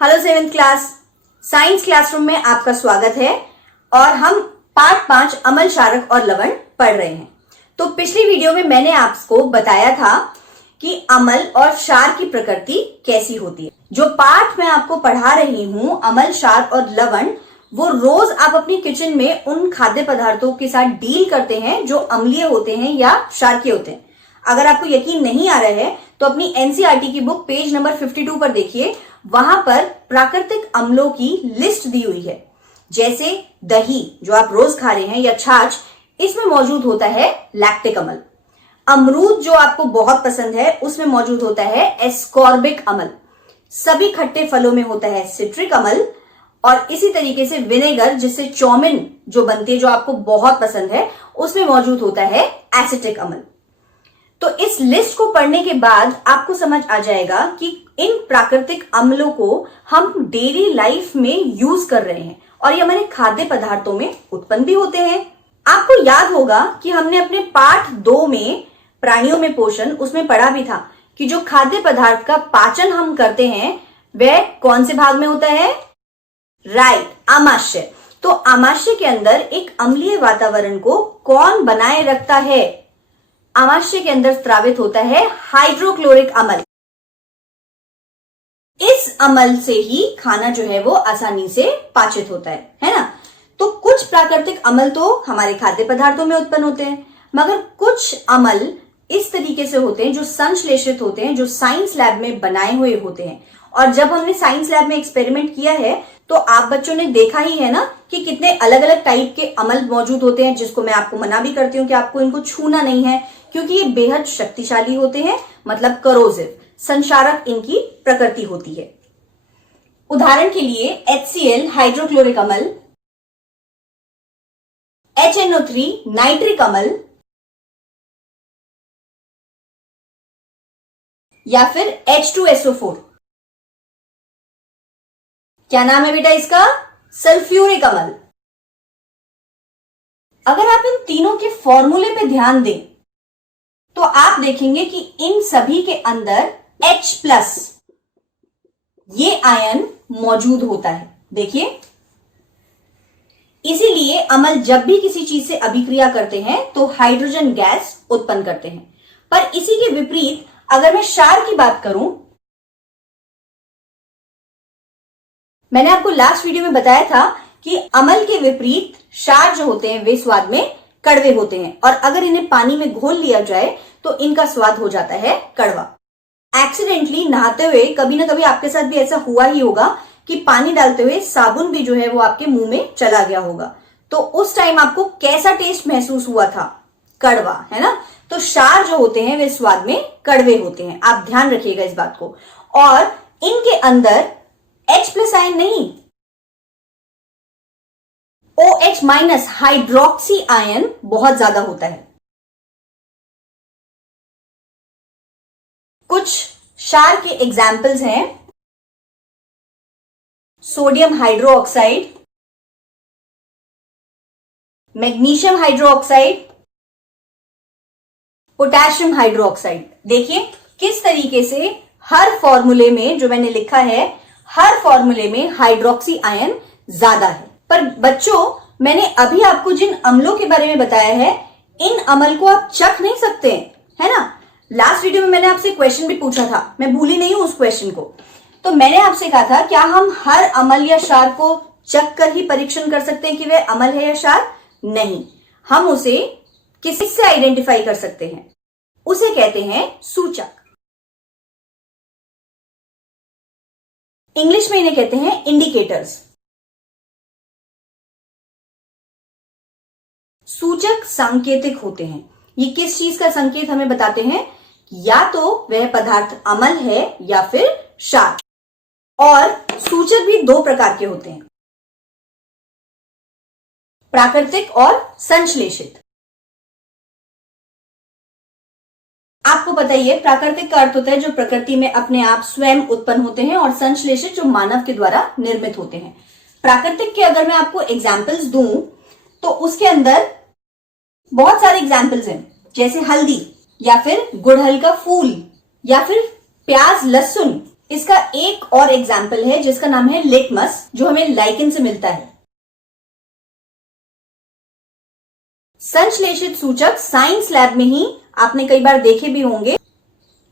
Hello 7th class science classroom में आपका स्वागत है और हम पार्ट 5 अम्ल क्षारक और लवण पढ़ रहे हैं। तो पिछली वीडियो में मैंने आपको बताया था कि अम्ल और क्षार की प्रकृति कैसी होती है। जो पाठ मैं आपको पढ़ा रही हूं अम्ल, क्षार और लवण, वो रोज आप अपनी किचन में उन खाद्य पदार्थों के साथ डील करते हैं जो अम्लीय होते हैं या क्षारकीय होते हैं। अगर आपको यकीन नहीं आ रहा है तो अपनी एनसीईआरटी की बुक पेज नंबर 52 पर देखिए, वहां पर प्राकृतिक अम्लों की लिस्ट दी हुई है। जैसे दही जो आप रोज खा रहे हैं या छाछ, इसमें मौजूद होता है लैक्टिक अम्ल। अमरूद जो आपको बहुत पसंद है उसमें मौजूद होता है एस्कॉर्बिक अम्ल। सभी खट्टे फलों में होता है सिट्रिक अम्ल और इसी तरीके से विनेगर जिससे चाउमीन जो बनती है जो आपको बहुत पसंद है उसमें मौजूद होता है एसिटिक अम्ल। तो इस लिस्ट को पढ़ने के बाद आपको समझ आ जाएगा कि इन प्राकृतिक अम्लों को हम डेली लाइफ में यूज कर रहे हैं और ये हमारे खाद्य पदार्थों में उत्पन्न भी होते हैं। आपको याद होगा कि हमने अपने पाठ 2 में प्राणियों में पोषण उसमें पढ़ा भी था कि जो खाद्य पदार्थ का पाचन हम करते हैं वह कौन से भाग में होता है? राइट, आमाशय। तो आमाशय के अंदर एक अम्लीय वातावरण को कौन बनाए रखता है? आमाशय के अंदर स्रावित होता है हाइड्रोक्लोरिक अम्ल। इस अम्ल से ही खाना जो है वो आसानी से पाचित होता है ना? तो कुछ प्राकृतिक अम्ल तो हमारे खाद्य पदार्थों में उत्पन्न होते हैं, मगर कुछ अम्ल इस तरीके से होते हैं जो संश्लेषित होते हैं, जो साइंस लैब में बनाए हुए होते हैं। और जब हमने साइंस लैब में एक्सपेरिमेंट किया है तो आप बच्चों ने देखा ही है ना कि कितने अलग अलग टाइप के अम्ल मौजूद होते हैं, जिसको मैं आपको मना भी करती हूँ कि आपको इनको छूना नहीं है क्योंकि ये बेहद शक्तिशाली होते हैं, मतलब करोसिव, संक्षारक इनकी प्रकृति होती है। उदाहरण के लिए HCl हाइड्रोक्लोरिक अम्ल, HNO3 नाइट्रिक अम्ल या फिर H2SO4। क्या नाम है बेटा इसका? सल्फ्यूरिक अम्ल। अगर आप इन तीनों के फॉर्मूले पे ध्यान दें तो आप देखेंगे कि इन सभी के अंदर H+ ये आयन मौजूद होता है। देखिए, इसीलिए अम्ल जब भी किसी चीज से अभिक्रिया करते हैं तो हाइड्रोजन गैस उत्पन्न करते हैं। पर इसी के विपरीत अगर मैं क्षार की बात करूं, मैंने आपको लास्ट वीडियो में बताया था कि अम्ल के विपरीत क्षार जो होते हैं वे स्वाद में कड़वे होते हैं और अगर इन्हें पानी में घोल लिया जाए तो इनका स्वाद हो जाता है कड़वा। एक्सीडेंटली नहाते हुए कभी ना कभी आपके साथ भी ऐसा हुआ ही होगा कि पानी डालते हुए साबुन भी जो है वो आपके मुंह में चला गया होगा, तो उस टाइम आपको कैसा टेस्ट महसूस हुआ था? कड़वा, है ना? तो क्षार जो होते हैं वे स्वाद में कड़वे होते हैं, आप ध्यान रखिएगा इस बात को। और इनके अंदर H+ आयन नहीं, OH- हाइड्रोक्सी आयन बहुत ज्यादा होता है। कुछ क्षार के एग्जाम्पल्स हैं sodium hydroxide, magnesium hydroxide, potassium hydroxide. देखिए किस तरीके से हर फॉर्मूले में जो मैंने लिखा है, हर फॉर्मूले में हाइड्रोक्सी आयन ज्यादा है। पर बच्चों, मैंने अभी आपको जिन अम्लों के बारे में बताया है, इन अम्ल को आप चख नहीं सकते, है ना? लास्ट वीडियो में मैंने आपसे क्वेश्चन भी पूछा था, मैं भूली नहीं हूं उस क्वेश्चन को। तो मैंने आपसे कहा था क्या हम हर अम्ल या क्षार को चख कर ही परीक्षण कर सकते हैं कि वह अम्ल है या क्षार? नहीं, हम उसे किससे आइडेंटिफाई कर सकते हैं? उसे कहते हैं सूचक। इंग्लिश में इन्हें कहते हैं इंडिकेटर्स। सूचक सांकेतिक होते हैं। ये किस चीज का संकेत हमें बताते हैं? या तो वह पदार्थ अम्ल है या फिर क्षार। और सूचक भी 2 प्रकार के होते हैं, प्राकृतिक और संश्लेषित। आपको पता ही है, प्राकृतिक का अर्थ होता है जो प्रकृति में अपने आप स्वयं उत्पन्न होते हैं और संश्लेषित जो मानव के द्वारा निर्मित होते हैं। प्राकृतिक के अगर मैं आपको एग्जाम्पल्स दूं तो उसके अंदर बहुत सारे एग्जाम्पल्स हैं, जैसे हल्दी या फिर गुड़हल का फूल या फिर प्याज, लहसुन, इसका एक और एग्जाम्पल है जिसका नाम है लिटमस, जो हमें लाइकेन से मिलता है। संश्लेषित सूचक साइंस लैब में ही आपने कई बार देखे भी होंगे।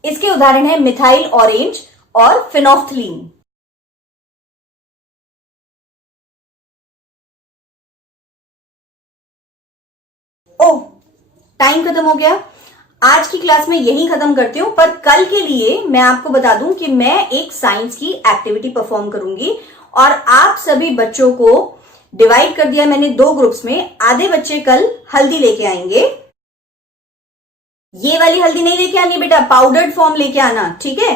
इसके उदाहरण है मिथाइल ऑरेंज और फिनोफ्थलीन। ओह, टाइम खत्म हो गया। आज की क्लास में यही खत्म करती हूं, पर कल के लिए मैं आपको बता दूं कि मैं एक साइंस की एक्टिविटी परफॉर्म करूंगी और आप सभी बच्चों को डिवाइड कर दिया मैंने 2 ग्रुप्स में। आधे बच्चे कल हल्दी लेके आएंगे। ये वाली हल्दी नहीं लेके आनी बेटा, पाउडर्ड फॉर्म लेके आना, ठीक है।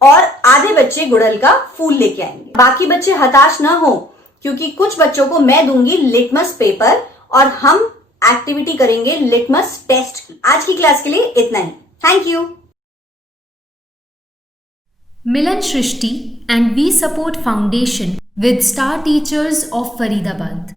और आधे बच्चे गुड़हल का फूल लेके आएंगे। बाकी बच्चे हताश ना हो, क्योंकि कुछ बच्चों को मैं दूंगी लिटमस पेपर और हम एक्टिविटी करेंगे लिटमस टेस्ट की। आज की क्लास के लिए इतना ही। Thank you. Milan Shrishti and We Support Foundation with Star Teachers of Faridabad.